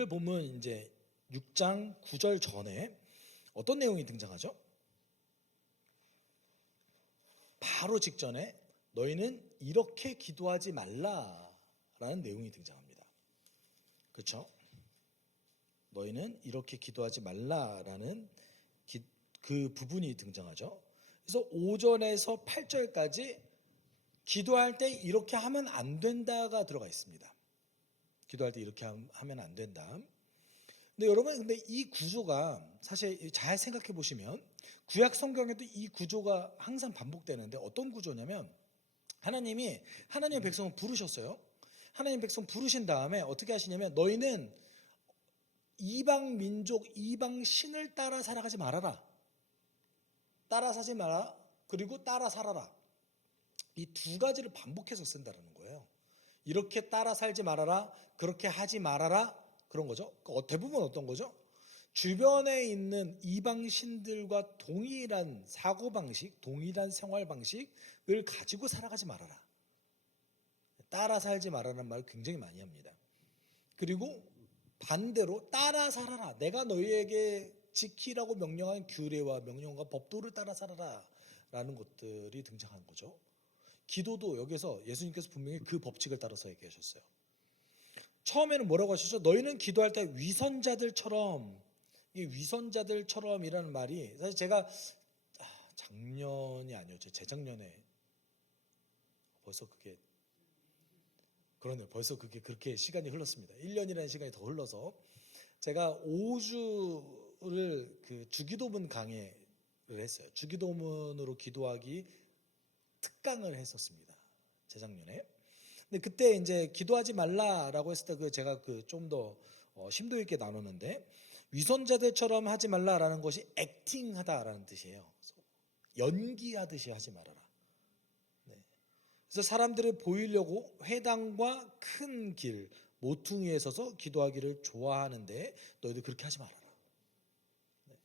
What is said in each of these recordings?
오늘 보면 이제 6장 9절 전에 어떤 내용이 등장하죠? 바로 직전에 너희는 이렇게 기도하지 말라라는 내용이 등장합니다. 그렇죠? 너희는 이렇게 기도하지 말라라는 그 부분이 등장하죠. 그래서 5절에서 8절까지 기도할 때 이렇게 하면 안 된다가 들어가 있습니다. 기도할 때 이렇게 하면 안 된다. 근데 여러분, 이 구조가 사실 잘 생각해 보시면 구약 성경에도 이 구조가 항상 반복되는데 어떤 구조냐면 하나님의 백성을 부르셨어요. 하나님 백성 부르신 다음에 어떻게 하시냐면 너희는 이방 민족, 이방 신을 따라 살아가지 말아라. 따라 사지 마라. 그리고 따라 살아라. 이 두 가지를 반복해서 쓴다는 거예요. 이렇게 따라 살지 말아라. 그렇게 하지 말아라. 그런 거죠. 대부분 어떤 거죠? 주변에 있는 이방 신들과 동일한 사고방식, 동일한 생활방식을 가지고 살아가지 말아라. 따라 살지 말아라는 말을 굉장히 많이 합니다. 그리고 반대로 따라 살아라. 내가 너희에게 지키라고 명령한 규례와 명령과 법도를 따라 살아라 라는 것들이 등장한 거죠. 기도도 여기서 예수님께서 분명히 그 법칙을 따라서 얘기하셨어요. 처음에는 뭐라고 하셨죠? 너희는 기도할 때 위선자들처럼, 이 위선자들처럼이라는 말이 사실 제가 작년이 아니었죠. 재작년에 벌써 그게 그러네요. 벌써 그게 그렇게 시간이 흘렀습니다. 1년이라는 시간이 더 흘러서 제가 5주를 그 주기도문 강의를 했어요. 주기도문으로 기도하기 특강을 했었습니다. 재작년에. 근데 그때 이제 기도하지 말라라고 했을 때 그 제가 그 좀 더 심도 있게 나누는데 위선자들처럼 하지 말라라는 것이 액팅하다라는 뜻이에요. 연기하듯이 하지 말아라. 네. 그래서 사람들을 보이려고 회당과 큰 길, 모퉁이에 서서 기도하기를 좋아하는데 너희들 그렇게 하지 말아라. 네.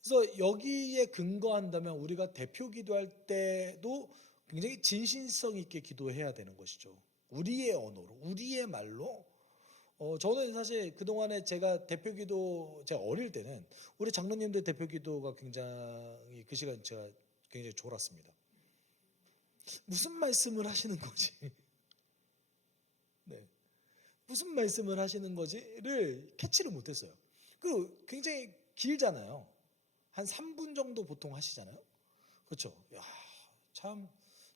그래서 여기에 근거한다면 우리가 대표 기도할 때도 굉장히 진실성 있게 기도해야 되는 것이죠. 우리의 언어로, 우리의 말로. 저는 사실 그동안에 제가 대표기도, 제가 어릴 때는 우리 장로님들 대표기도가 굉장히 그 시간 제가 굉장히 졸았습니다. 무슨 말씀을 하시는 거지? 네. 무슨 말씀을 하시는 거지를 캐치를 못했어요. 그리고 굉장히 길잖아요. 한 3분 정도 보통 하시잖아요. 그렇죠? 야, 참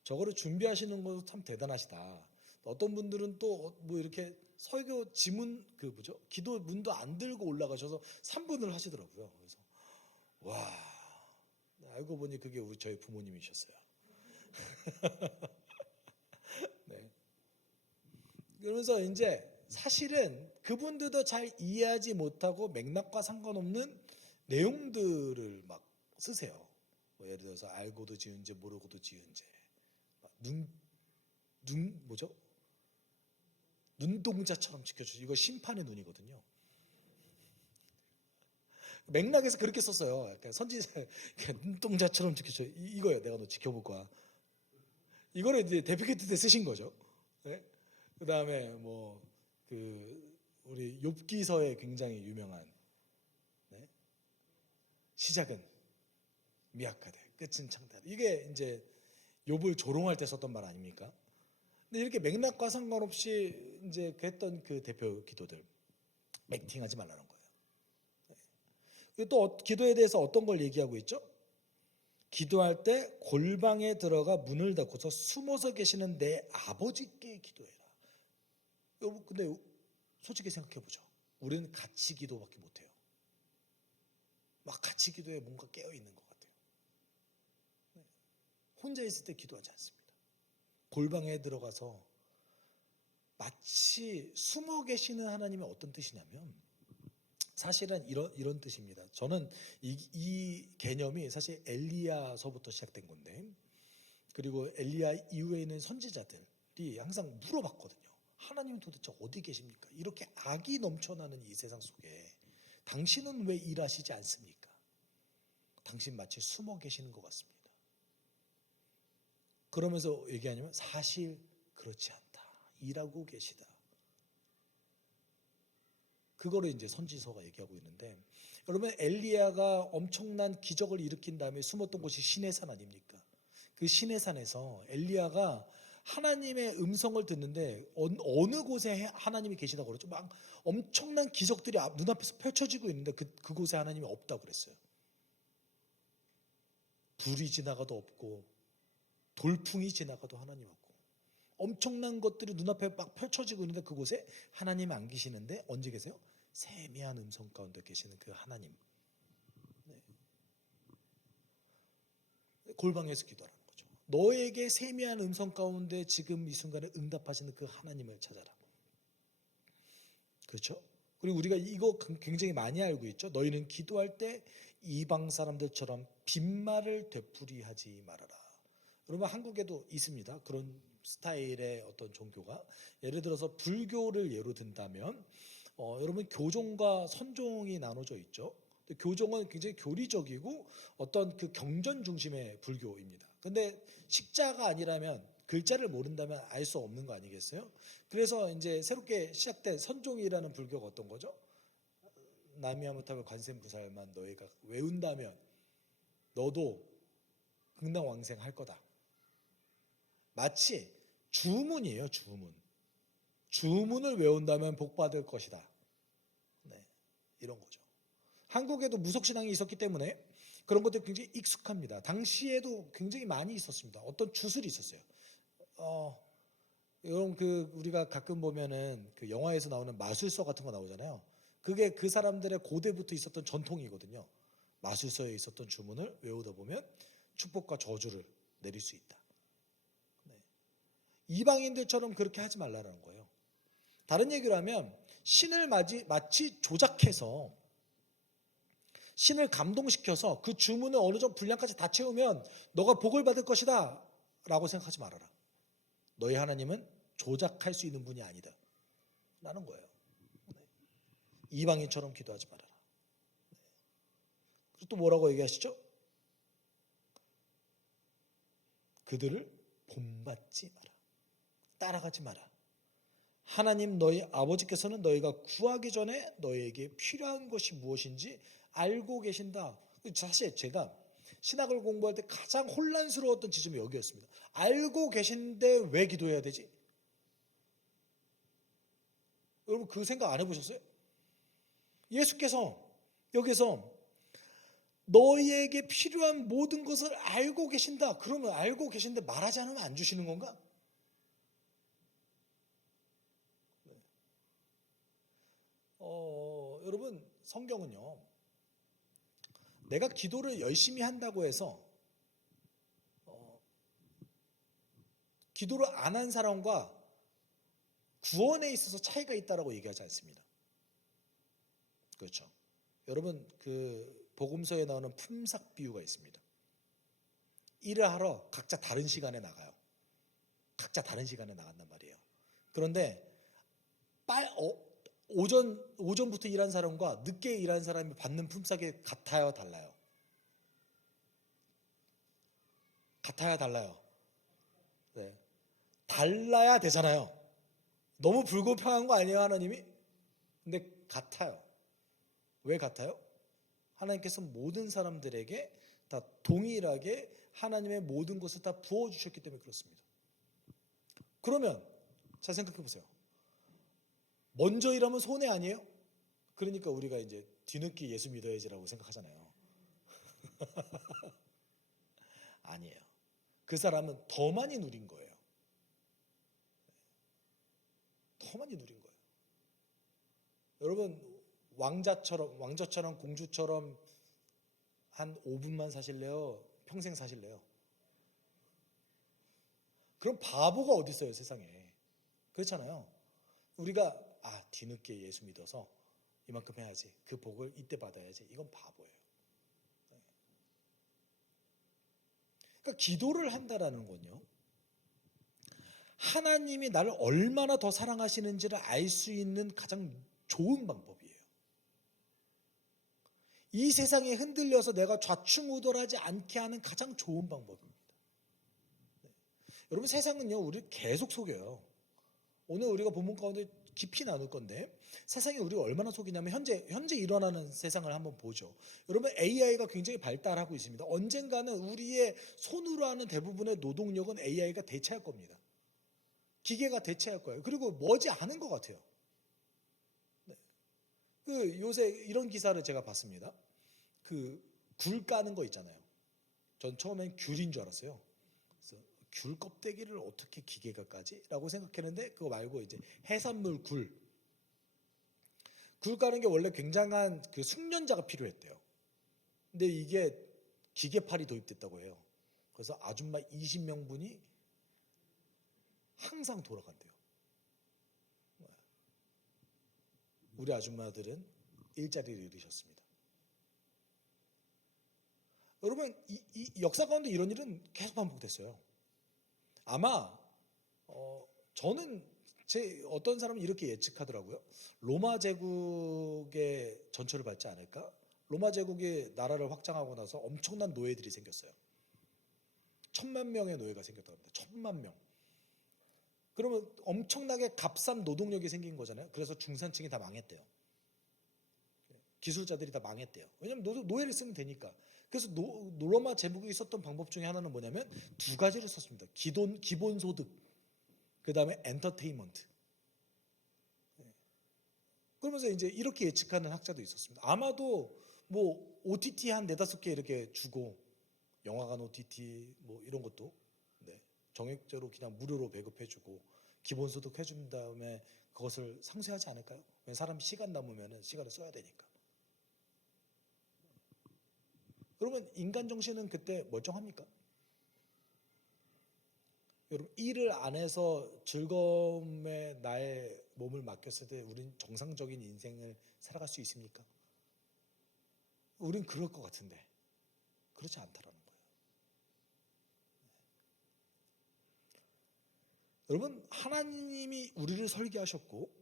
저거를 준비하시는 것도 참 대단하시다. 어떤 분들은 또 뭐 이렇게 설교 지문 그 뭐죠? 기도 문도 안 들고 올라가셔서 3분을 하시더라고요. 그래서 와, 알고 보니 그게 우리 저희 부모님이셨어요. 네. 그러면서 이제 사실은 그분들도 잘 이해하지 못하고 맥락과 상관없는 내용들을 막 쓰세요. 뭐 예를 들어서 알고도 지은 죄, 모르고도 지은 죄. 뭐죠? 눈동자처럼 지켜주죠. 이거 심판의 눈이거든요. 맥락에서 그렇게 썼어요. 약간 선지자 눈동자처럼 지켜줘. 이거예요. 내가 너 지켜볼 거야. 이거를 이제 대표기도 때 쓰신 거죠. 네? 그 다음에 뭐 그 우리 욥기서에 굉장히 유명한 네? 시작은 미약하되 끝은 창대하다. 이게 이제 욥을 조롱할 때 썼던 말 아닙니까? 근데 이렇게 맥락과 상관없이 이제 했던 그 대표 기도들 액팅하지 말라는 거예요. 또 기도에 대해서 어떤 걸 얘기하고 있죠? 기도할 때 골방에 들어가 문을 닫고서 숨어서 계시는 내 아버지께 기도해라. 여러분 근데 솔직히 생각해 보죠. 우리는 같이 기도밖에 못해요. 막 같이 기도에 뭔가 깨어 있는 것 같아요. 혼자 있을 때 기도하지 않습니다. 골방에 들어가서 마치 숨어 계시는 하나님이 어떤 뜻이냐면 사실은 이런 뜻입니다. 저는 이 개념이 사실 엘리야서부터 시작된 건데 그리고 엘리야 이후에 있는 선지자들이 항상 물어봤거든요. 하나님 도대체 어디 계십니까? 이렇게 악이 넘쳐나는 이 세상 속에 당신은 왜 일하시지 않습니까? 당신 마치 숨어 계시는 것 같습니다. 그러면서 얘기하냐면 사실 그렇지 않다. 일하고 계시다. 그거를 이제 선지서가 얘기하고 있는데, 여러분 엘리야가 엄청난 기적을 일으킨 다음에 숨었던 곳이 시내산 아닙니까? 그 시내산에서 엘리야가 하나님의 음성을 듣는데 어느 곳에 하나님이 계시다고 그러죠? 막 엄청난 기적들이 눈앞에서 펼쳐지고 있는데 그곳에 하나님이 없다고 그랬어요. 불이 지나가도 없고 돌풍이 지나가도 하나님 없고 엄청난 것들이 눈앞에 막 펼쳐지고 있는데 그곳에 하나님이 안 계시는데 언제 계세요? 세미한 음성 가운데 계시는 그 하나님. 네. 골방에서 기도하라는 거죠. 너에게 세미한 음성 가운데 지금 이 순간에 응답하시는 그 하나님을 찾아라. 그렇죠? 그리고 우리가 이거 굉장히 많이 알고 있죠. 너희는 기도할 때 이방 사람들처럼 빈말을 되풀이하지 말아라. 여러분 한국에도 있습니다. 그런 스타일의 어떤 종교가. 예를 들어서 불교를 예로 든다면 여러분 교종과 선종이 나눠져 있죠. 교종은 굉장히 교리적이고 어떤 그 경전 중심의 불교입니다. 근데 식자가 아니라면 글자를 모른다면 알 수 없는 거 아니겠어요? 그래서 이제 새롭게 시작된 선종이라는 불교가 어떤 거죠? 나미아무타불 관세음보살만 너희가 외운다면 너도 흥당왕생할 거다. 마치 주문이에요. 주문을 외운다면 복받을 것이다. 네, 이런 거죠. 한국에도 무속신앙이 있었기 때문에 그런 것들이 굉장히 익숙합니다. 당시에도 굉장히 많이 있었습니다. 어떤 주술이 있었어요. 여러분 우리가 가끔 보면은 그 영화에서 나오는 마술서 같은 거 나오잖아요. 그게 그 사람들의 고대부터 있었던 전통이거든요. 마술서에 있었던 주문을 외우다 보면 축복과 저주를 내릴 수 있다. 네. 이방인들처럼 그렇게 하지 말라는 거예요. 다른 얘기로 하면 신을 마치 조작해서 신을 감동시켜서 그 주문을 어느 정도 분량까지 다 채우면 너가 복을 받을 것이다 라고 생각하지 말아라. 너희 하나님은 조작할 수 있는 분이 아니다 라는 거예요. 네. 이방인처럼 기도하지 말아라. 네. 그리고 또 뭐라고 얘기하시죠? 그들을 본받지 마라. 따라가지 마라. 하나님 너희 아버지께서는 너희가 구하기 전에 너희에게 필요한 것이 무엇인지 알고 계신다. 사실 제가 신학을 공부할 때 가장 혼란스러웠던 지점이 여기였습니다. 알고 계신데 왜 기도해야 되지? 여러분 그 생각 안 해보셨어요? 예수께서 여기서 너희에게 필요한 모든 것을 알고 계신다. 그러면 알고 계신데 말하지 않으면 안 주시는 건가? 여러분 성경은요, 내가 기도를 열심히 한다고 해서 기도를 안 한 사람과 구원에 있어서 차이가 있다라고 얘기하지 않습니다. 그렇죠? 여러분 그 복음서에 나오는 품삯 비유가 있습니다. 일을 하러 각자 다른 시간에 나가요. 각자 다른 시간에 나간단 말이에요. 그런데 오전부터 일한 사람과 늦게 일한 사람이 받는 품삯이 같아요, 달라요? 같아요, 달라요? 네. 달라야 되잖아요. 너무 불공평한 거 아니에요, 하나님이? 근데 같아요. 왜 같아요? 하나님께서 모든 사람들에게 다 동일하게 하나님의 모든 것을 다 부어주셨기 때문에 그렇습니다. 그러면 잘 생각해 보세요. 먼저 일하면 손해 아니에요? 그러니까 우리가 이제 뒤늦게 예수 믿어야지라고 생각하잖아요. 아니에요. 그 사람은 더 많이 누린 거예요. 더 많이 누린 거예요. 여러분 왕자처럼 공주처럼 한 5분만 사실래요? 평생 사실래요? 그럼 바보가 어디 있어요, 세상에. 그렇잖아요. 우리가 뒤늦게 예수 믿어서 이만큼 해야지, 그 복을 이때 받아야지, 이건 바보예요. 그러니까 기도를 한다라는 건요, 하나님이 나를 얼마나 더 사랑하시는지를 알 수 있는 가장 좋은 방법이에요. 이 세상에 흔들려서 내가 좌충우돌하지 않게 하는 가장 좋은 방법입니다. 네. 여러분 세상은요, 우리를 계속 속여요. 오늘 우리가 본문 가운데 깊이 나눌 건데 세상이 우리가 얼마나 속이냐면 현재 일어나는 세상을 한번 보죠. 여러분 AI가 굉장히 발달하고 있습니다. 언젠가는 우리의 손으로 하는 대부분의 노동력은 AI가 대체할 겁니다. 기계가 대체할 거예요. 그리고 머지 않은 것 같아요. 네. 요새 이런 기사를 제가 봤습니다. 굴 까는 거 있잖아요. 전 처음엔 귤인 줄 알았어요. 그래서 귤 껍데기를 어떻게 기계가 까지? 라고 생각했는데 그거 말고 이제 해산물 굴 까는 게 원래 굉장한 숙련자가 필요했대요. 근데 이게 기계팔이 도입됐다고 해요. 그래서 아줌마 20명분이 항상 돌아간대요. 우리 아줌마들은 일자리를 잃으셨습니다. 여러분 이 역사 가운데 이런 일은 계속 반복됐어요. 아마 저는 어떤 사람은 이렇게 예측하더라고요. 로마 제국의 전철을 밟지 않을까? 로마 제국이 나라를 확장하고 나서 엄청난 노예들이 생겼어요. 1000만 명의 노예가 생겼다고 합니다. 1000만 명. 그러면 엄청나게 값싼 노동력이 생긴 거잖아요. 그래서 중산층이 다 망했대요. 기술자들이 다 망했대요. 왜냐하면 노예를 쓰면 되니까. 그래서 로마 제국이 있었던 방법 중에 하나는 뭐냐면 두 가지를 썼습니다. 기본소득, 그 다음에 엔터테인먼트. 그러면서 이제 이렇게 예측하는 학자도 있었습니다. 아마도 뭐 OTT 한 4-5개 이렇게 주고 영화관 OTT 뭐 이런 것도 정액제로 그냥 무료로 배급해주고 기본소득 해준 다음에 그것을 상쇄하지 않을까요? 왜냐면 사람이 시간 남으면 시간을 써야 되니까. 여러분 인간 정신은 그때 멀쩡합니까? 여러분 일을 안 해서 즐거움에 나의 몸을 맡겼을 때 우린 정상적인 인생을 살아갈 수 있습니까? 우린 그럴 것 같은데 그렇지 않다라는 거예요. 여러분 하나님이 우리를 설계하셨고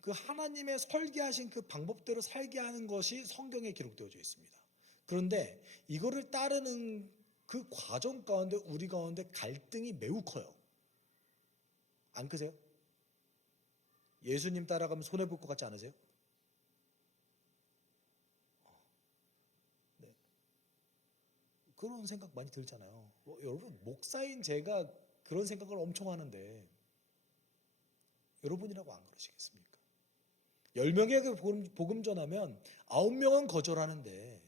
그 하나님의 설계하신 그 방법대로 살게 하는 것이 성경에 기록되어져 있습니다. 그런데 이거를 따르는 그 과정 가운데 우리 가운데 갈등이 매우 커요. 안 크세요? 예수님 따라가면 손해볼 것 같지 않으세요? 네. 그런 생각 많이 들잖아요. 여러분 목사인 제가 그런 생각을 엄청 하는데 여러분이라고 안 그러시겠습니까? 10명에게 복음 전하면 9명은 거절하는데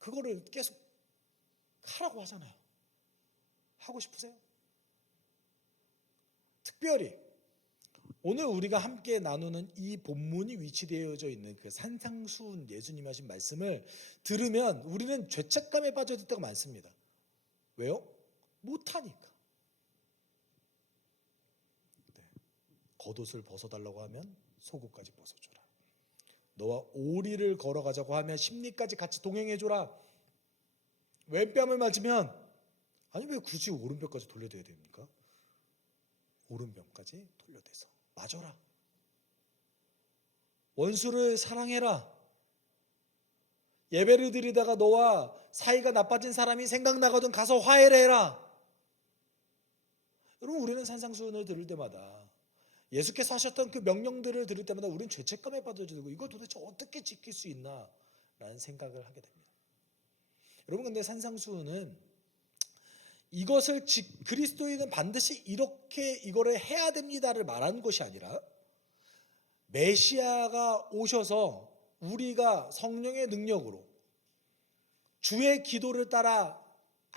그거를 계속 하라고 하잖아요. 하고 싶으세요? 특별히 오늘 우리가 함께 나누는 이 본문이 위치되어져 있는 그 산상수훈 예수님 하신 말씀을 들으면 우리는 죄책감에 빠져들 때가 많습니다. 왜요? 못하니까. 겉옷을 벗어달라고 하면 속옷까지 벗어줘라. 너와 오리를 걸어가자고 하면 십리까지 같이 동행해줘라. 왼뺨을 맞으면 아니 왜 굳이 오른뼈까지 돌려대야 됩니까? 오른뺨까지 돌려대서 맞아라. 원수를 사랑해라. 예배를 드리다가 너와 사이가 나빠진 사람이 생각나거든 가서 화해를 해라. 여러분 우리는 산상수훈을 들을 때마다 예수께서 하셨던 그 명령들을 들을 때마다 우리는 죄책감에 빠져들고 이걸 도대체 어떻게 지킬 수 있나 라는 생각을 하게 됩니다. 여러분 근데 산상수훈은 이것을 그리스도인은 반드시 이렇게 이거를 해야 됩니다를 말하는 것이 아니라 메시아가 오셔서 우리가 성령의 능력으로 주의 기도를 따라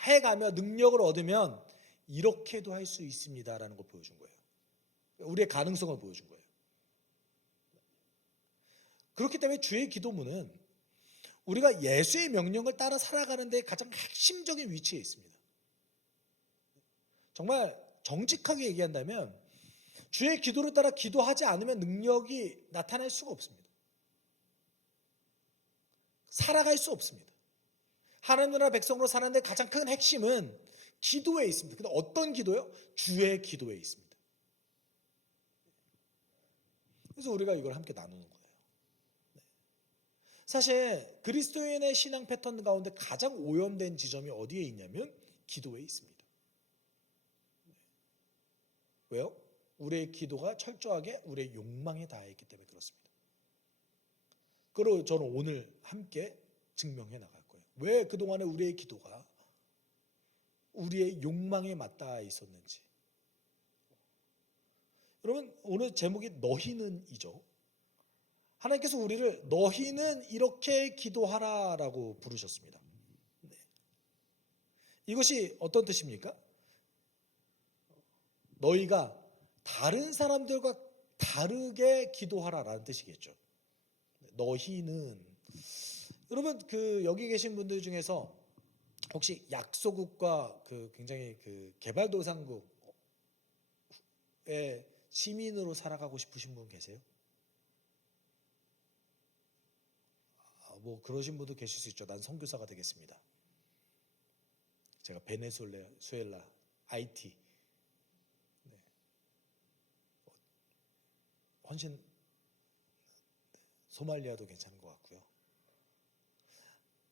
해가며 능력을 얻으면 이렇게도 할 수 있습니다라는 걸 보여준 거예요. 우리의 가능성을 보여준 거예요. 그렇기 때문에 주의 기도문은 우리가 예수의 명령을 따라 살아가는 데 가장 핵심적인 위치에 있습니다. 정말 정직하게 얘기한다면 주의 기도를 따라 기도하지 않으면 능력이 나타날 수가 없습니다. 살아갈 수 없습니다. 하나님 나라 백성으로 사는데 가장 큰 핵심은 기도에 있습니다. 근데 어떤 기도요? 주의 기도에 있습니다. 그래서 우리가 이걸 함께 나누는 거예요. 사실 그리스도인의 신앙 패턴 가운데 가장 오염된 지점이 어디에 있냐면 기도에 있습니다. 왜요? 우리의 기도가 철저하게 우리의 욕망에 닿아 있기 때문에 그렇습니다. 그리고 저는 오늘 함께 증명해 나갈 거예요. 왜 그동안에 우리의 기도가 우리의 욕망에 맞닿아 있었는지. 여러분, 오늘 제목이 너희는이죠. 하나님께서 우리를 너희는 이렇게 기도하라라고 부르셨습니다. 네. 이것이 어떤 뜻입니까? 너희가 다른 사람들과 다르게 기도하라라는 뜻이겠죠. 너희는, 여러분, 여기 계신 분들 중에서 혹시 약소국과 굉장히 개발도상국의 시민으로 살아가고 싶으신 분 계세요? 뭐 그러신 분도 계실 수 있죠. 난 선교사가 되겠습니다. 제가 베네수엘라, IT, 네. 훨씬 소말리아도 괜찮은 것 같고요.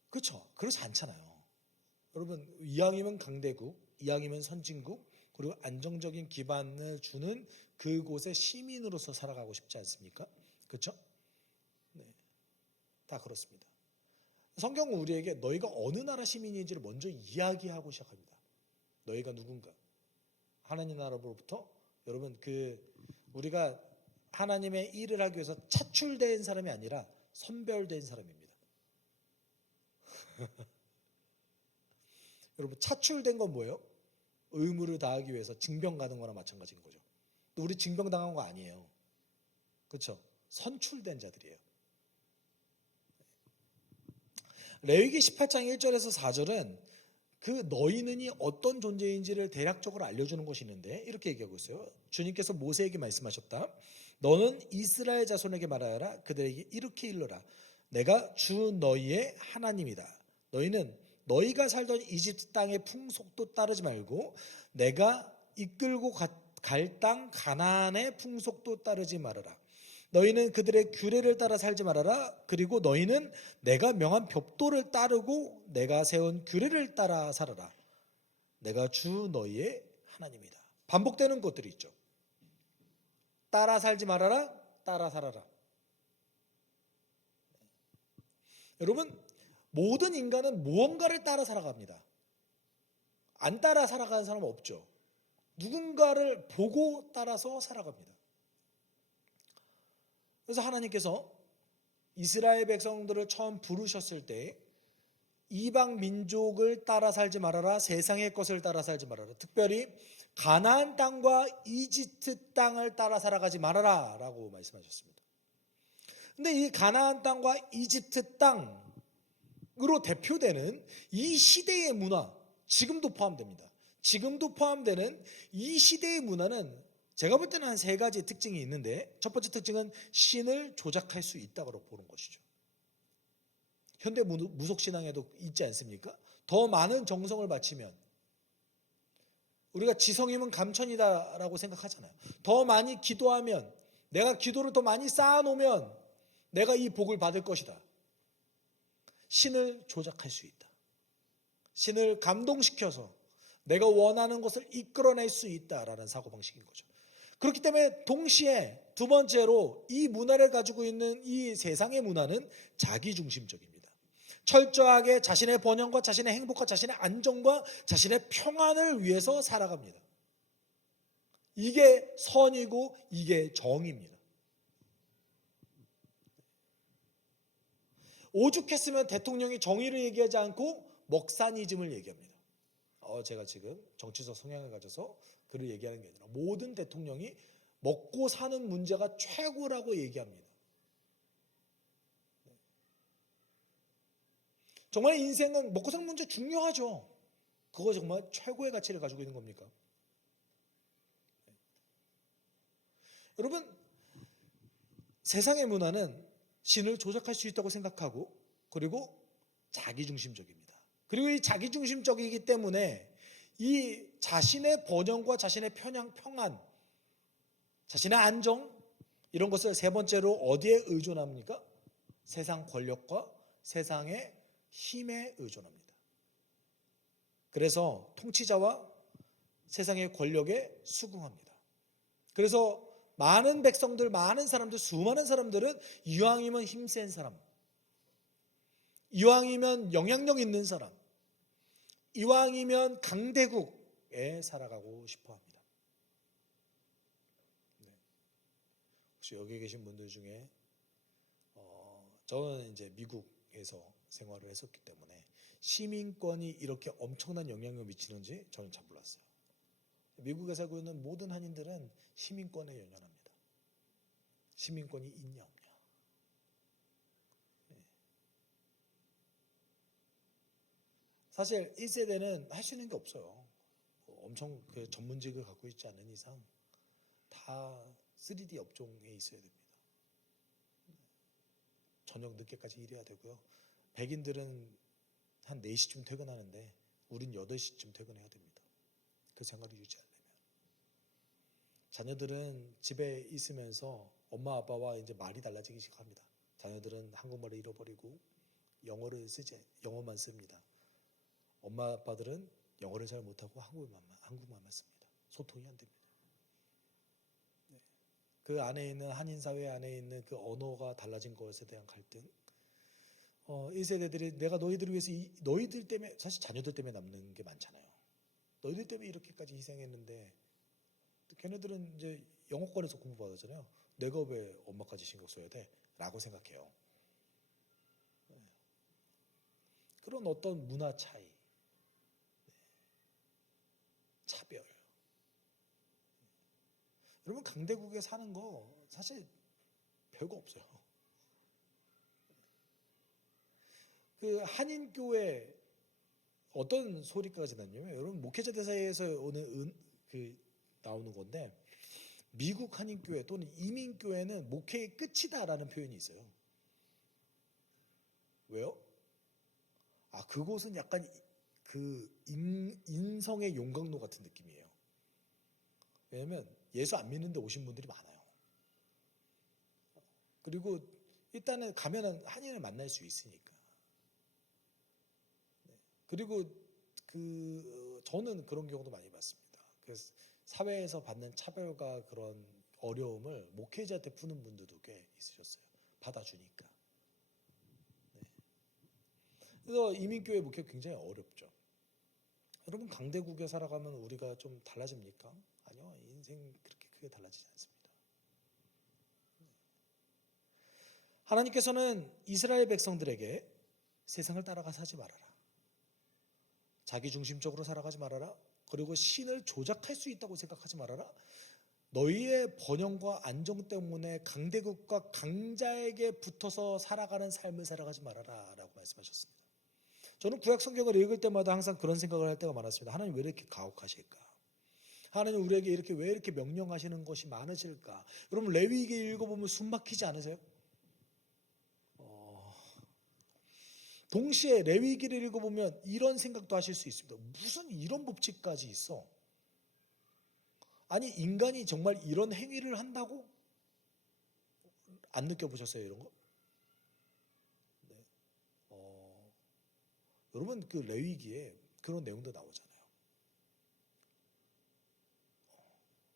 그렇죠. 그렇지 않잖아요. 여러분, 이왕이면 강대국, 이왕이면 선진국, 그리고 안정적인 기반을 주는 그곳의 시민으로서 살아가고 싶지 않습니까? 그렇죠? 네, 다 그렇습니다. 성경은 우리에게 너희가 어느 나라 시민인지를 먼저 이야기하고 시작합니다. 너희가 누군가? 하나님 나라로부터 여러분 우리가 하나님의 일을 하기 위해서 차출된 사람이 아니라 선별된 사람입니다. 여러분, 차출된 건 뭐예요? 의무를 다하기 위해서 징병 가는 거나 마찬가지인 거죠. 우리 징병 당한 거 아니에요. 그렇죠? 선출된 자들이에요. 레위기 18장 1절에서 4절은 너희는이 어떤 존재인지를 대략적으로 알려주는 것이 있는데 이렇게 얘기하고 있어요. 주님께서 모세에게 말씀하셨다. 너는 이스라엘 자손에게 말하여라. 그들에게 이렇게 일러라. 내가 주 너희의 하나님이다. 너희는 너희가 살던 이집트 땅의 풍속도 따르지 말고 내가 이끌고 갈 땅 가나안의 풍속도 따르지 말아라. 너희는 그들의 규례를 따라 살지 말아라. 그리고 너희는 내가 명한 벽도를 따르고 내가 세운 규례를 따라 살아라. 내가 주 너희의 하나님이다. 반복되는 것들이 있죠. 따라 살지 말아라. 따라 살아라. 여러분, 모든 인간은 무언가를 따라 살아갑니다. 안 따라 살아가는 사람은 없죠. 누군가를 보고 따라서 살아갑니다. 그래서 하나님께서 이스라엘 백성들을 처음 부르셨을 때 이방 민족을 따라 살지 말아라. 세상의 것을 따라 살지 말아라. 특별히 가나안 땅과 이집트 땅을 따라 살아가지 말아라 라고 말씀하셨습니다. 근데 이 가나안 땅과 이집트 땅으로 대표되는 이 시대의 문화, 지금도 포함됩니다. 지금도 포함되는 이 시대의 문화는 제가 볼 때는 한 3가지 특징이 있는데, 첫 번째 특징은 신을 조작할 수 있다고 보는 것이죠. 현대 무속신앙에도 있지 않습니까? 더 많은 정성을 바치면, 우리가 지성이면 감천이다라고 생각하잖아요. 더 많이 기도하면, 내가 기도를 더 많이 쌓아놓으면 내가 이 복을 받을 것이다. 신을 조작할 수 있다. 신을 감동시켜서 내가 원하는 것을 이끌어낼 수 있다라는 사고방식인 거죠. 그렇기 때문에 동시에 두 번째로 이 문화를 가지고 있는 이 세상의 문화는 자기중심적입니다. 철저하게 자신의 번영과 자신의 행복과 자신의 안정과 자신의 평안을 위해서 살아갑니다. 이게 선이고 이게 정입니다. 오죽했으면 대통령이 정의를 얘기하지 않고 먹사니즘을 얘기합니다. 제가 지금 정치적 성향을 가져서 그를 얘기하는 게 아니라 모든 대통령이 먹고 사는 문제가 최고라고 얘기합니다. 정말 인생은 먹고 사는 문제 중요하죠. 그거 정말 최고의 가치를 가지고 있는 겁니까? 여러분, 세상의 문화는 신을 조작할 수 있다고 생각하고, 그리고 자기중심적입니다. 그리고 이 자기중심적이기 때문에 이 자신의 번영과 자신의 평안, 자신의 안정, 이런 것을 세 번째로 어디에 의존합니까? 세상 권력과 세상의 힘에 의존합니다. 그래서 통치자와 세상의 권력에 수긍합니다. 그래서 많은 백성들, 많은 사람들, 수많은 사람들은 이왕이면 힘센 사람, 이왕이면 영향력 있는 사람, 이왕이면 강대국에 살아가고 싶어 합니다. 혹시 여기 계신 분들 중에 저는 이제 미국에서 생활을 했었기 때문에 시민권이 이렇게 엄청난 영향력을 미치는지 저는 잘 몰랐어요. 미국에 살고 있는 모든 한인들은 시민권에 연연합니다. 시민권이 있냐 없냐. 사실 1세대는 할 수 있는 게 없어요. 엄청 그 전문직을 갖고 있지 않은 이상 다 3D 업종에 있어야 됩니다. 저녁 늦게까지 일해야 되고요. 백인들은 한 4시쯤 퇴근하는데 우린 8시쯤 퇴근해야 됩니다. 그 생활을 유지하려면. 자녀들은 집에 있으면서 엄마 아빠와 이제 말이 달라지기 시작합니다. 자녀들은 한국말을 잃어버리고 영어만 씁니다. 엄마 아빠들은 영어를 잘 못하고 한국말만 씁니다. 소통이 안 됩니다. 그 안에 있는 한인 사회 안에 있는 그 언어가 달라진 것에 대한 갈등. 1세대들이 내가 너희들을 위해서 너희들 때문에, 사실 자녀들 때문에 남는 게 많잖아요. 너희들 때문에 이렇게까지 희생했는데 걔네들은 이제 영어권에서 공부받았잖아요. 내가 왜 엄마까지 신경 써야 돼? 라고 생각해요. 그런 어떤 문화 차이, 차별. 여러분 강대국에 사는 거 사실 별거 없어요. 그 한인교회 어떤 소리가 지났냐면, 여러분 목회자들 사이에서 오는 나오는 건데, 미국 한인교회 또는 이민교회는 목회의 끝이다라는 표현이 있어요. 왜요? 그곳은 약간 그 인성의 용광로 같은 느낌이에요. 왜냐면 예수 안 믿는데 오신 분들이 많아요. 그리고 일단은 가면은 한인을 만날 수 있으니까. 그리고 저는 그런 경우도 많이 봤습니다. 그래서 사회에서 받는 차별과 그런 어려움을 목회자한테 푸는 분들도 꽤 있으셨어요. 받아주니까. 그래서 이민교회 목회 굉장히 어렵죠. 여러분 강대국에 살아가면 우리가 좀 달라집니까? 아니요. 인생 그렇게 크게 달라지지 않습니다. 하나님께서는 이스라엘 백성들에게 세상을 따라가 사지 말아라, 자기중심적으로 살아가지 말아라, 그리고 신을 조작할 수 있다고 생각하지 말아라, 너희의 번영과 안정 때문에 강대국과 강자에게 붙어서 살아가는 삶을 살아가지 말아라 라고 말씀하셨습니다. 저는 구약 성경을 읽을 때마다 항상 그런 생각을 할 때가 많았습니다. 하나님 왜 이렇게 가혹하실까? 하나님 우리에게 왜 이렇게 명령하시는 것이 많으실까? 여러분 레위기 읽어보면 숨 막히지 않으세요? 동시에 레위기를 읽어보면 이런 생각도 하실 수 있습니다. 무슨 이런 법칙까지 있어? 아니 인간이 정말 이런 행위를 한다고? 안 느껴보셨어요 이런 거? 네. 여러분 그 레위기에 그런 내용도 나오잖아요.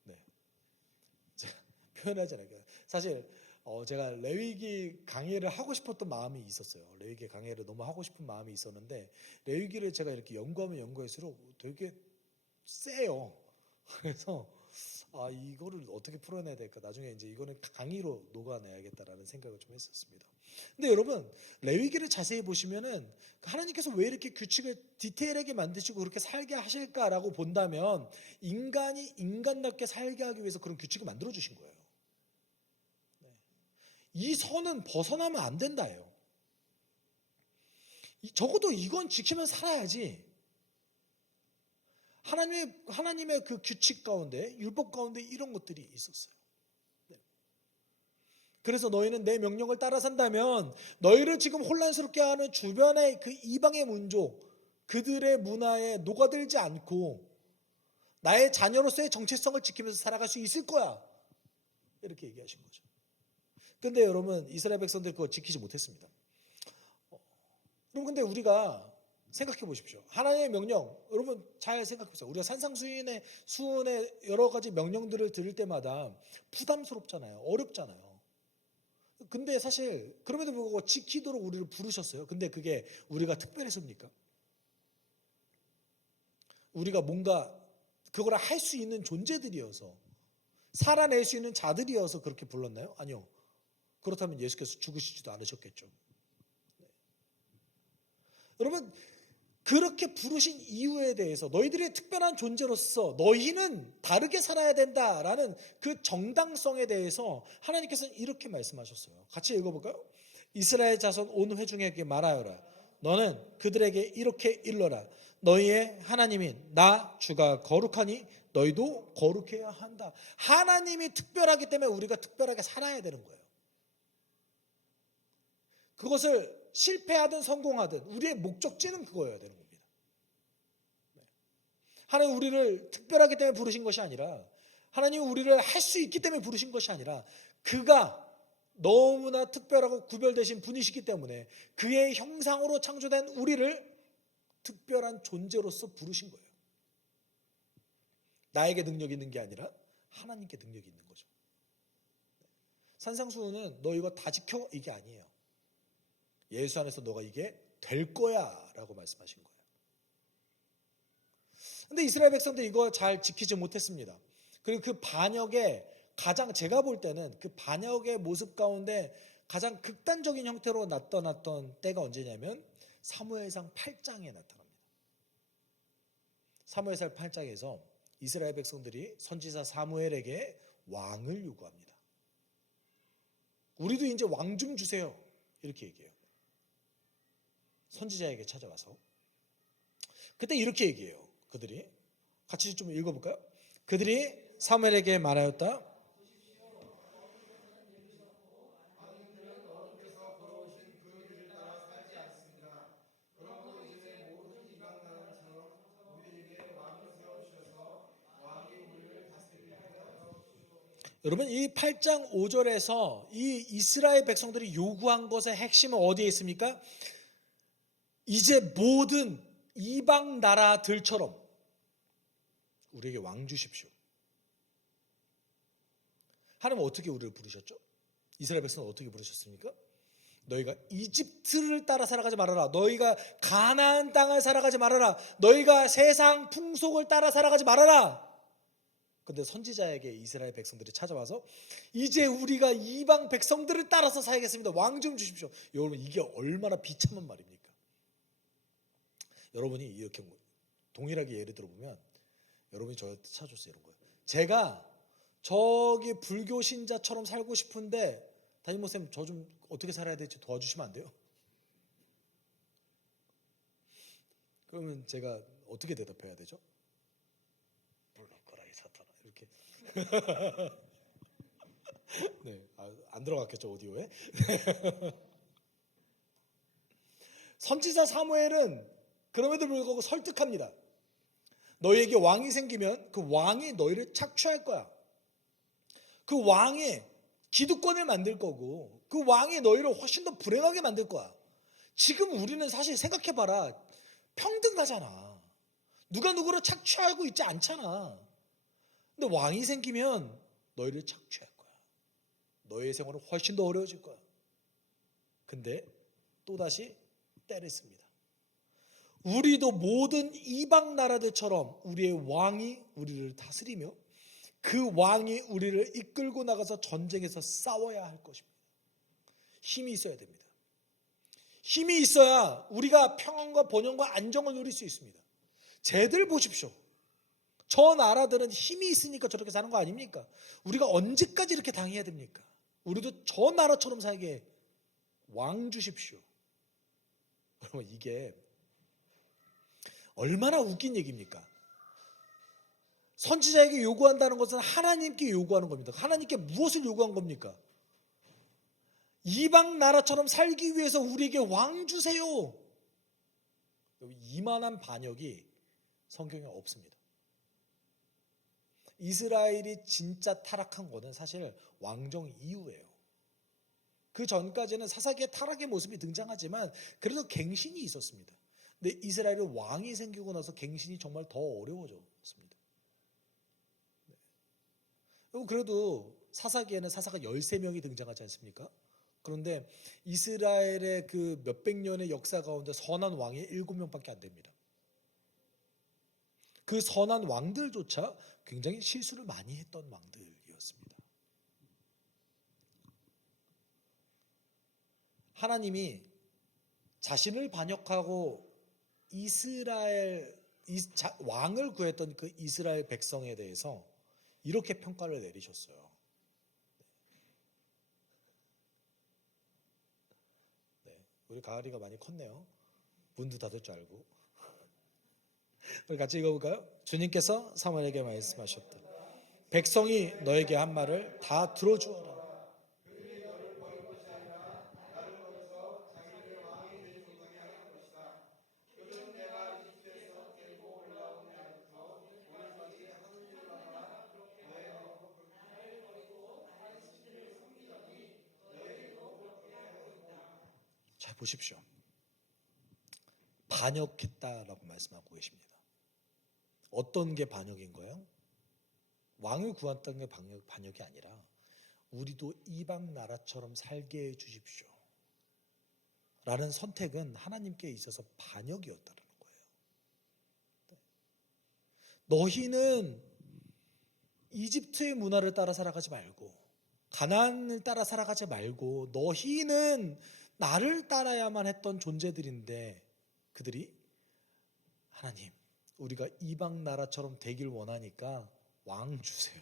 네. 제가 표현하잖아요. 사실 제가 레위기 강의를 하고 싶었던 마음이 있었어요. 레위기 강의를 너무 하고 싶은 마음이 있었는데 레위기를 제가 이렇게 연구하면 연구할수록 되게 세요. 그래서 이거를 어떻게 풀어내야 될까? 나중에 이제 이거는 강의로 녹아내야겠다라는 생각을 좀 했었습니다. 근데 여러분 레위기를 자세히 보시면은 하나님께서 왜 이렇게 규칙을 디테일하게 만드시고 그렇게 살게 하실까라고 본다면 인간이 인간답게 살게 하기 위해서 그런 규칙을 만들어 주신 거예요. 이 선은 벗어나면 안 된다예요. 적어도 이건 지키면 살아야지. 하나님의 그 규칙 가운데, 율법 가운데 이런 것들이 있었어요. 그래서 너희는 내 명령을 따라 산다면 너희를 지금 혼란스럽게 하는 주변의 그 이방의 민족, 그들의 문화에 녹아들지 않고 나의 자녀로서의 정체성을 지키면서 살아갈 수 있을 거야. 이렇게 얘기하신 거죠. 근데 여러분 이스라엘 백성들 그거 지키지 못했습니다. 여러분 근데 우리가 생각해 보십시오. 하나님의 명령, 여러분 잘 생각해 보세요. 우리가 산상수훈의 여러 가지 명령들을 들을 때마다 부담스럽잖아요. 어렵잖아요. 근데 사실 그럼에도 불구하고 지키도록 우리를 부르셨어요. 근데 그게 우리가 특별해서입니까? 우리가 뭔가 그걸 할 수 있는 존재들이어서, 살아낼 수 있는 자들이어서 그렇게 불렀나요? 아니요. 그렇다면 예수께서 죽으시지도 않으셨겠죠. 여러분, 그렇게 부르신 이유에 대해서 너희들의 특별한 존재로서 너희는 다르게 살아야 된다라는 그 정당성에 대해서 하나님께서는 이렇게 말씀하셨어요. 같이 읽어볼까요? 이스라엘 자손 온 회중에게 말하여라. 너는 그들에게 이렇게 일러라. 너희의 하나님인 나 주가 거룩하니 너희도 거룩해야 한다. 하나님이 특별하기 때문에 우리가 특별하게 살아야 되는 거예요. 그것을 실패하든 성공하든 우리의 목적지는 그거여야 되는 겁니다. 하나님 우리를 특별하기 때문에 부르신 것이 아니라, 하나님 우리를 할 수 있기 때문에 부르신 것이 아니라, 그가 너무나 특별하고 구별되신 분이시기 때문에 그의 형상으로 창조된 우리를 특별한 존재로서 부르신 거예요. 나에게 능력이 있는 게 아니라 하나님께 능력이 있는 거죠. 산상수훈은 너 이거 다 지켜 이게 아니에요. 예수 안에서 너가 이게 될 거야 라고 말씀하신 거예요. 근데 이스라엘 백성들이 이거 잘 지키지 못했습니다. 그리고 그 반역의 가장, 제가 볼 때는 그 반역의 모습 가운데 가장 극단적인 형태로 나타났던 때가 언제냐면 사무엘상 8장에 나타납니다. 사무엘상 8장에서 이스라엘 백성들이 선지자 사무엘에게 왕을 요구합니다. 우리도 이제 왕 좀 주세요 이렇게 얘기해요. 선지자에게 찾아가서 그때 이렇게 얘기해요. 그들이 같이 좀 읽어볼까요? 그들이 사무엘에게 말하였다. 여러분 이 8장 5절에서 이 이스라엘 백성들이 요구한 것의 핵심은 어디에 있습니까? 이제 모든 이방 나라들처럼 우리에게 왕 주십시오. 하나님은 어떻게 우리를 부르셨죠? 이스라엘 백성은 어떻게 부르셨습니까? 너희가 이집트를 따라 살아가지 말아라. 너희가 가나안 땅을 살아가지 말아라. 너희가 세상 풍속을 따라 살아가지 말아라. 근데 선지자에게 이스라엘 백성들이 찾아와서 이제 우리가 이방 백성들을 따라서 살겠습니다. 왕 좀 주십시오. 여러분 이게 얼마나 비참한 말입니까? 여러분이 이렇게 동일하게 예를 들어보면 여러분이 저한테 찾아줬어요. 이런 거예요. 제가 저기 불교 신자처럼 살고 싶은데 담임 목사님 저 좀 어떻게 살아야 될지 도와주시면 안 돼요? 그러면 제가 어떻게 대답해야 되죠? 물러거라 이 사탄아 이렇게 네, 안 들어갔겠죠 오디오에. 선지자 사무엘은 그럼에도 불구하고 설득합니다. 너희에게 왕이 생기면 그 왕이 너희를 착취할 거야. 그 왕이 기득권을 만들 거고 그 왕이 너희를 훨씬 더 불행하게 만들 거야. 지금 우리는 사실 생각해봐라. 평등하잖아. 누가 누구를 착취하고 있지 않잖아. 근데 왕이 생기면 너희를 착취할 거야. 너희의 생활은 훨씬 더 어려워질 거야. 근데 또다시 때를 씁니다. 우리도 모든 이방 나라들처럼 우리의 왕이 우리를 다스리며 그 왕이 우리를 이끌고 나가서 전쟁에서 싸워야 할 것입니다. 힘이 있어야 됩니다. 힘이 있어야 우리가 평안과 번영과 안정을 누릴 수 있습니다. 쟤들 보십시오. 저 나라들은 힘이 있으니까 저렇게 사는 거 아닙니까? 우리가 언제까지 이렇게 당해야 됩니까? 우리도 저 나라처럼 살게 왕 주십시오. 여러분 이게 얼마나 웃긴 얘기입니까? 선지자에게 요구한다는 것은 하나님께 요구하는 겁니다. 하나님께 무엇을 요구한 겁니까? 이방 나라처럼 살기 위해서 우리에게 왕 주세요. 이만한 반역이 성경에 없습니다. 이스라엘이 진짜 타락한 것은 사실 왕정 이후예요. 그 전까지는 사사기의 타락의 모습이 등장하지만 그래도 갱신이 있었습니다. 근데 이스라엘에 왕이 생기고 나서 갱신이 정말 더 어려워졌습니다. 그래도 사사기에는 사사가 13명이 등장하지 않습니까? 그런데 이스라엘의 그 몇백 년의 역사 가운데 선한 왕이 7명밖에 안 됩니다. 그 선한 왕들조차 굉장히 실수를 많이 했던 왕들이었습니다. 하나님이 자신을 반역하고 왕을 구했던 그 이스라엘 백성에 대해서 이렇게 평가를 내리셨어요. 네, 우리 가을이가 많이 컸네요. 문도 닫을 줄 알고. 우리 같이 읽어볼까요? 주님께서 사무엘에게 말씀하셨다. 백성이 너에게 한 말을 다 들어주어라. 자, 보십시오. 반역했다라고 말씀하고 계십니다. 어떤 게 반역인 거예요? 왕을 구했던 게 반역이 아니라 우리도 이방 나라처럼 살게 해주십시오 라는 선택은 하나님께 있어서 반역이었다는 거예요. 너희는 이집트의 문화를 따라 살아가지 말고 가나안을 따라 살아가지 말고 너희는 나를 따라야만 했던 존재들인데 그들이 하나님 우리가 이방 나라처럼 되길 원하니까 왕 주세요.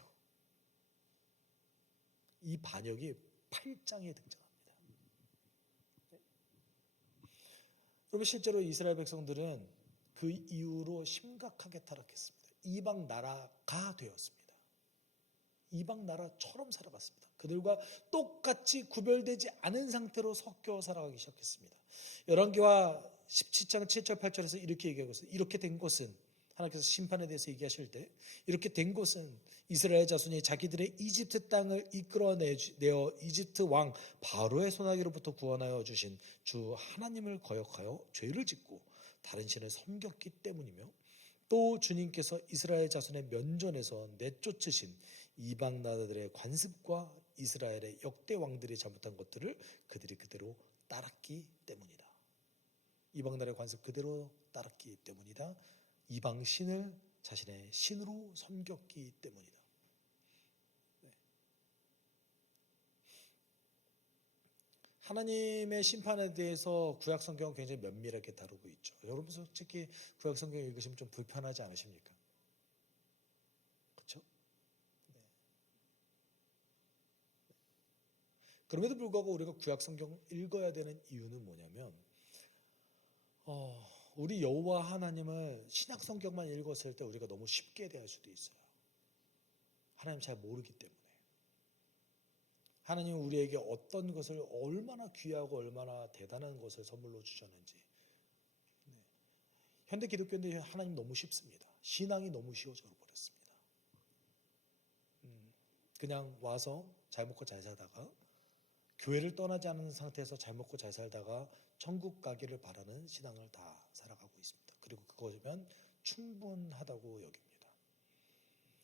이 반역이 8장에 등장합니다. 여러분 실제로 이스라엘 백성들은 그 이후로 심각하게 타락했습니다. 이방 나라가 되었습니다. 이방 나라처럼 살아갔습니다. 그들과 똑같이 구별되지 않은 상태로 섞여 살아가기 시작했습니다. 열왕기와 17장 7절 8절에서 이렇게 얘기하고 있어요. 이렇게 된 것은 하나님께서 심판에 대해서 얘기하실 때 이렇게 된 것은 이스라엘 자손이 자기들의 이집트 땅을 이끌어내어 이집트 왕 바로의 손아귀로부터 구원하여 주신 주 하나님을 거역하여 죄를 짓고 다른 신을 섬겼기 때문이며 또 주님께서 이스라엘 자손의 면전에서 내쫓으신 이방 나라들의 관습과 이스라엘의 역대 왕들이 잘못한 것들을 그들이 그대로 따랐기 때문이다. 이방 나라의 관습 그대로 따랐기 때문이다. 이방 신을 자신의 신으로 섬겼기 때문이다. 네. 하나님의 심판에 대해서 구약 성경은 굉장히 면밀하게 다루고 있죠. 여러분 솔직히 구약 성경 읽으시면 좀 불편하지 않으십니까? 그렇죠? 네. 그럼에도 불구하고 우리가 구약 성경 읽어야 되는 이유는 뭐냐면 우리 여호와 하나님을 신약 성경만 읽었을 때 우리가 너무 쉽게 대할 수도 있어요. 하나님 잘 모르기 때문에. 하나님은 우리에게 어떤 것을 얼마나 귀하고 얼마나 대단한 것을 선물로 주셨는지. 네. 현대 기독교인들이 하나님 너무 쉽습니다. 신앙이 너무 쉬워져 버렸습니다. 그냥 와서 잘 먹고 잘 살다가 교회를 떠나지 않은 상태에서 잘 먹고 잘 살다가 천국 가기를 바라는 신앙을 다 살아가고 있습니다. 그리고 그거면 충분하다고 여깁니다.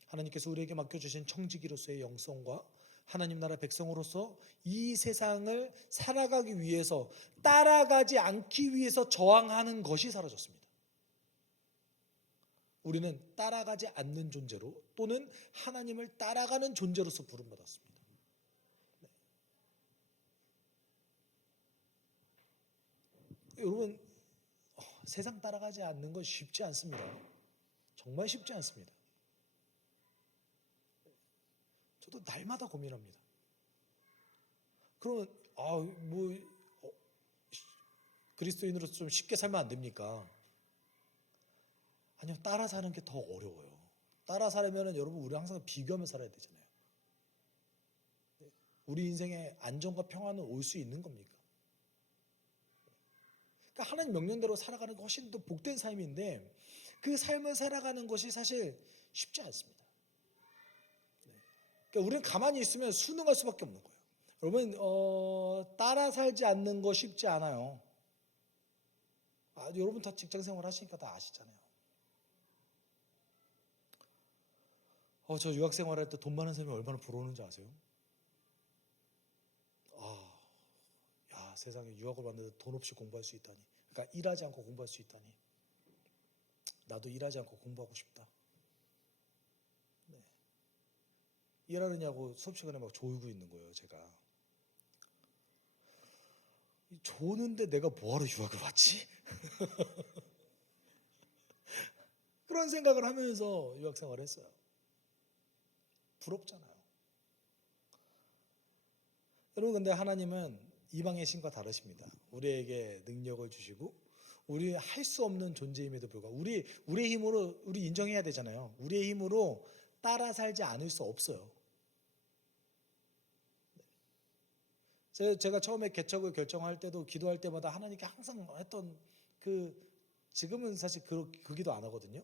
하나님께서 우리에게 맡겨주신 청지기로서의 영성과 하나님 나라 백성으로서 이 세상을 살아가기 위해서 따라가지 않기 위해서 저항하는 것이 사라졌습니다. 우리는 따라가지 않는 존재로 또는 하나님을 따라가는 존재로서 부름받았습니다. 여러분 세상 따라가지 않는 건 쉽지 않습니다. 정말 쉽지 않습니다. 저도 날마다 고민합니다. 그러면 그리스도인으로서 좀 쉽게 살면 안 됩니까? 아니요, 따라 사는 게 더 어려워요. 따라 살려면 여러분 우리 항상 비교하며 살아야 되잖아요. 우리 인생에 안정과 평안은 올 수 있는 겁니까? 그러니까 하나님 명령대로 살아가는 게 훨씬 더 복된 삶인데 그 삶을 살아가는 것이 사실 쉽지 않습니다. 그러니까 우리는 가만히 있으면 순응할 수밖에 없는 거예요. 여러분 따라 살지 않는 거 쉽지 않아요. 여러분 다 직장 생활 하시니까 다 아시잖아요. 저 유학 생활할 때 돈 많은 사람이 얼마나 부러우는지 아세요? 야, 세상에 유학을 왔는데 돈 없이 공부할 수 있다니. 그러니까 일하지 않고 공부할 수 있다니. 나도 일하지 않고 공부하고 싶다. 네. 일하느냐고 수업 시간에 막 졸고 있는 거예요, 제가. 조는데 내가 뭐하러 유학을 왔지? 그런 생각을 하면서 유학 생활을 했어요. 부럽잖아요. 여러분, 근데 하나님은 이방의 신과 다르십니다. 우리에게 능력을 주시고 우리 할 수 없는 존재임에도 불구하고 우리의 힘으로 우리 인정해야 되잖아요. 우리의 힘으로 따라 살지 않을 수 없어요. 제가 처음에 개척을 결정할 때도 기도할 때마다 하나님께 항상 했던 지금은 사실 그 기도 안 하거든요.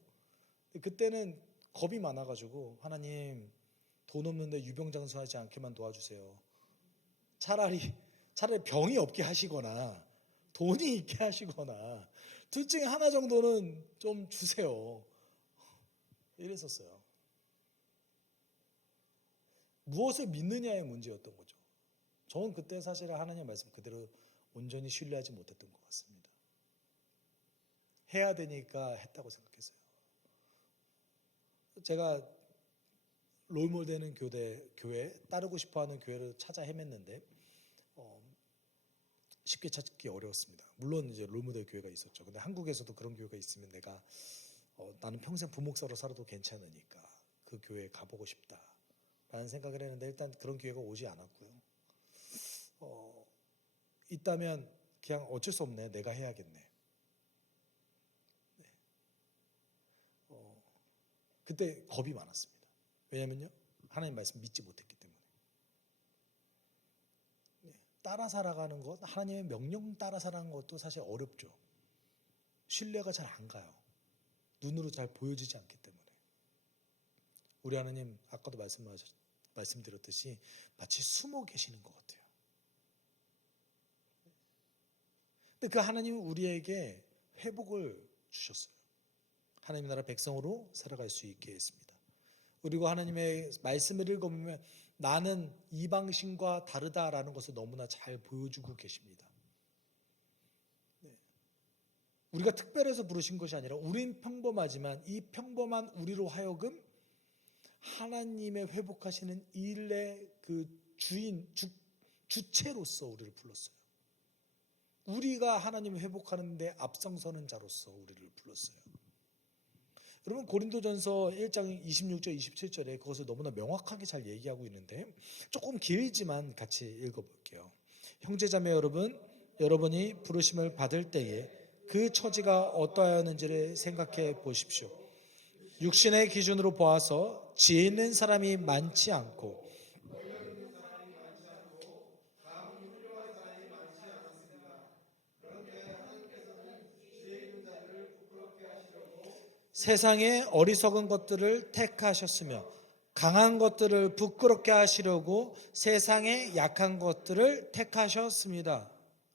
그때는 겁이 많아가지고 하나님 돈 없는데 유병장수하지 않게만 도와주세요. 차라리 병이 없게 하시거나 돈이 있게 하시거나 둘 중에 하나 정도는 좀 주세요. 이랬었어요. 무엇을 믿느냐의 문제였던 거죠. 저는 그때 사실 하나님의 말씀 그대로 온전히 신뢰하지 못했던 것 같습니다. 해야 되니까 했다고 생각했어요. 제가 롤모델 되는 교회, 따르고 싶어하는 교회를 찾아 헤맸는데 쉽게 찾기 어려웠습니다. 물론 이제 롤모델 교회가 있었죠. 근데 한국에서도 그런 교회가 있으면 내가 나는 평생 부목사로 살아도 괜찮으니까 그 교회에 가보고 싶다라는 생각을 했는데 일단 그런 기회가 오지 않았고요. 있다면 그냥 어쩔 수 없네. 내가 해야겠네. 네. 그때 겁이 많았습니다. 왜냐면요. 하나님 말씀 믿지 못했기 때문에. 네. 따라 살아가는 것, 하나님의 명령 따라 살아가는 것도 사실 어렵죠. 신뢰가 잘 안 가요. 눈으로 잘 보여지지 않기 때문에. 우리 하나님 아까도 말씀드렸듯이 마치 숨어 계시는 것 같아요. 근데 그 하나님은 우리에게 회복을 주셨어요. 하나님 나라 백성으로 살아갈 수 있게 했습니다. 그리고 하나님의 말씀을 읽어보면 나는 이방신과 다르다라는 것을 너무나 잘 보여주고 계십니다. 네. 우리가 특별해서 부르신 것이 아니라 우린 평범하지만 이 평범한 우리로 하여금 하나님의 회복하시는 일의 그 주체로서 우리를 불렀어요. 우리가 하나님을 회복하는데 앞장서는 자로서 우리를 불렀어요. 여러분 고린도전서 1장 26절 27절에 그것을 너무나 명확하게 잘 얘기하고 있는데 조금 길지만 같이 읽어볼게요. 형제자매 여러분, 여러분이 부르심을 받을 때에 그 처지가 어떠하였는지를 생각해 보십시오. 육신의 기준으로 보아서 지혜 있는 사람이 많지 않고 세상의 어리석은 것들을 택하셨으며 강한 것들을 부끄럽게 하시려고 세상의 약한 것들을 택하셨습니다.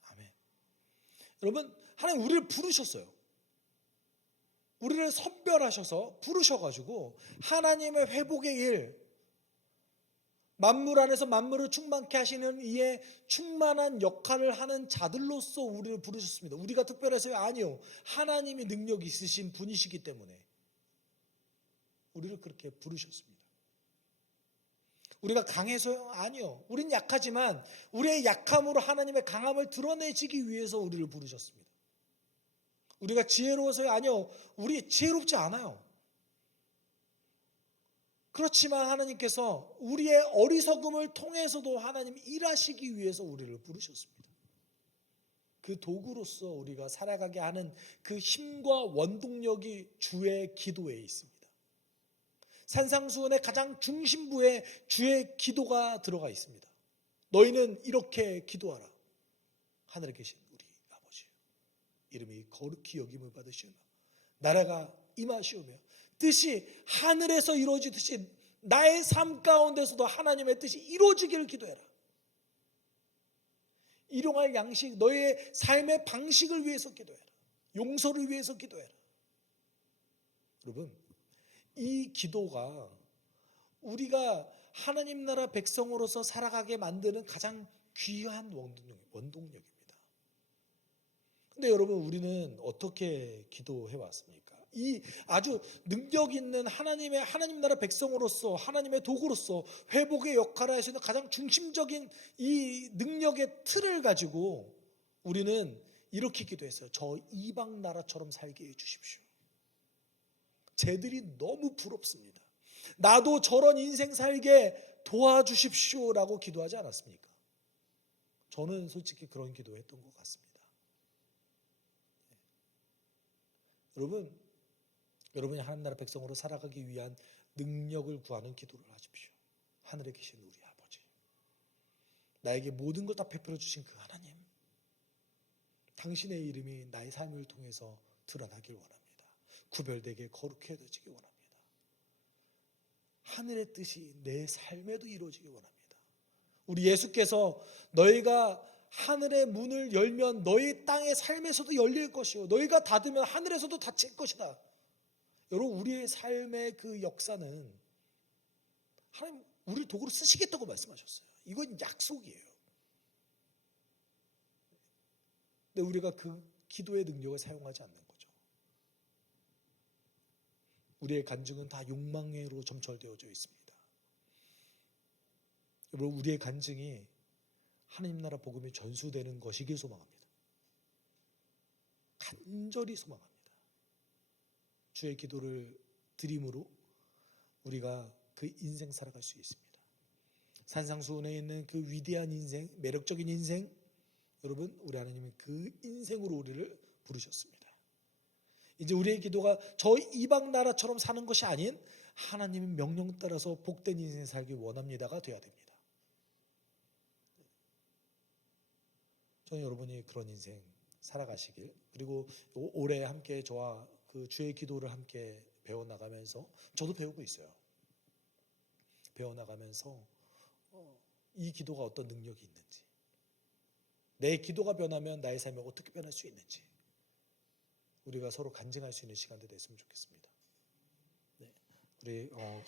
아멘. 여러분, 하나님 우리를 부르셨어요. 우리를 선별하셔서 부르셔가지고 하나님의 회복의 일, 만물 안에서 만물을 충만케 하시는 이의 충만한 역할을 하는 자들로서 우리를 부르셨습니다. 우리가 특별해서요? 아니요. 하나님이 능력이 있으신 분이시기 때문에 우리를 그렇게 부르셨습니다. 우리가 강해서요? 아니요. 우린 약하지만 우리의 약함으로 하나님의 강함을 드러내시기 위해서 우리를 부르셨습니다. 우리가 지혜로워서요? 아니요. 우리 지혜롭지 않아요. 그렇지만 하나님께서 우리의 어리석음을 통해서도 하나님 일하시기 위해서 우리를 부르셨습니다. 그 도구로서 우리가 살아가게 하는 그 힘과 원동력이 주의 기도에 있습니다. 산상수훈의 가장 중심부에 주의 기도가 들어가 있습니다. 너희는 이렇게 기도하라. 하늘에 계신 우리 아버지 이름이 거룩히 여김을 받으시오며 나라가 임하시오며 뜻이 하늘에서 이루어지듯이 나의 삶 가운데서도 하나님의 뜻이 이루어지기를 기도해라. 일용할 양식, 너의 삶의 방식을 위해서 기도해라. 용서를 위해서 기도해라. 여러분, 이 기도가 우리가 하나님 나라 백성으로서 살아가게 만드는 가장 귀한 원동력입니다. 근데 여러분, 우리는 어떻게 기도해 왔습니까? 이 아주 능력 있는 하나님 나라 백성으로서, 하나님의 도구로서 회복의 역할을 할 수 있는 가장 중심적인 이 능력의 틀을 가지고 우리는 이렇게 기도했어요. 저 이방 나라처럼 살게 해 주십시오. 쟤들이 너무 부럽습니다. 나도 저런 인생 살게 도와주십시오라고 기도하지 않았습니까? 저는 솔직히 그런 기도했던 것 같습니다. 여러분이 하나님 나라 백성으로 살아가기 위한 능력을 구하는 기도를 하십시오. 하늘에 계신 우리 아버지, 나에게 모든 걸 다 베풀어 주신 그 하나님, 당신의 이름이 나의 삶을 통해서 드러나길 원합니다. 구별되게 거룩해지기 원합니다. 하늘의 뜻이 내 삶에도 이루어지기 원합니다. 우리 예수께서 너희가 하늘의 문을 열면 너희 땅의 삶에서도 열릴 것이요 너희가 닫으면 하늘에서도 닫힐 것이다. 여러분, 우리의 삶의 그 역사는 하나님 우리를 도구로 쓰시겠다고 말씀하셨어요. 이건 약속이에요. 근데 우리가 그 기도의 능력을 사용하지 않는 거죠. 우리의 간증은 다 욕망으로 점철되어져 있습니다. 여러분, 우리의 간증이 하나님 나라 복음이 전수되는 것이길 소망합니다. 간절히 소망합니다. 주의 기도를 드림으로 우리가 그 인생 살아갈 수 있습니다. 산상수훈에 있는 그 위대한 인생, 매력적인 인생, 여러분, 우리 하나님은 그 인생으로 우리를 부르셨습니다. 이제 우리의 기도가 저 이방 나라처럼 사는 것이 아닌 하나님의 명령 따라서 복된 인생 살기 원합니다가 되어야 됩니다. 저는 여러분이 그런 인생 살아가시길, 그리고 올해 함께 저와 그 주의 기도를 함께 배워나가면서, 저도 배우고 있어요. 배워나가면서 이 기도가 어떤 능력이 있는지, 내 기도가 변하면 나의 삶이 어떻게 변할 수 있는지 우리가 서로 간증할 수 있는 시간도 됐으면 좋겠습니다. 네, 우리 같이